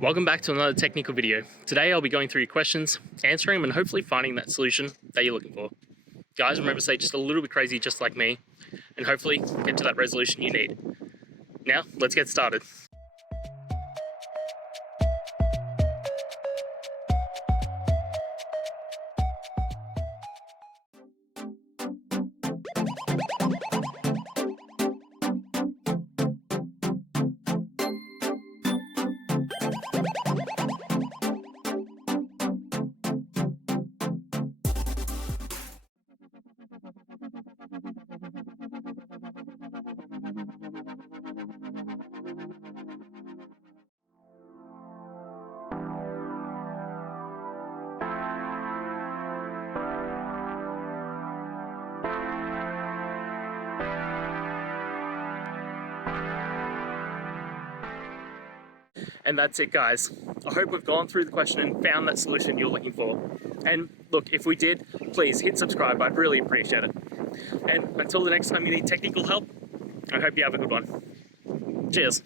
Welcome back to another technical video. Today I'll be going through your questions, answering them and hopefully finding that solution that you're looking for. Guys, remember to stay just a little bit crazy just like me and hopefully get to that resolution you need. Now, let's get started. And that's it, guys. I hope we've gone through the question and found that solution you're looking for. And look, if we did, please hit subscribe. I'd really appreciate it. And until the next time you need technical help, I hope you have a good one. Cheers.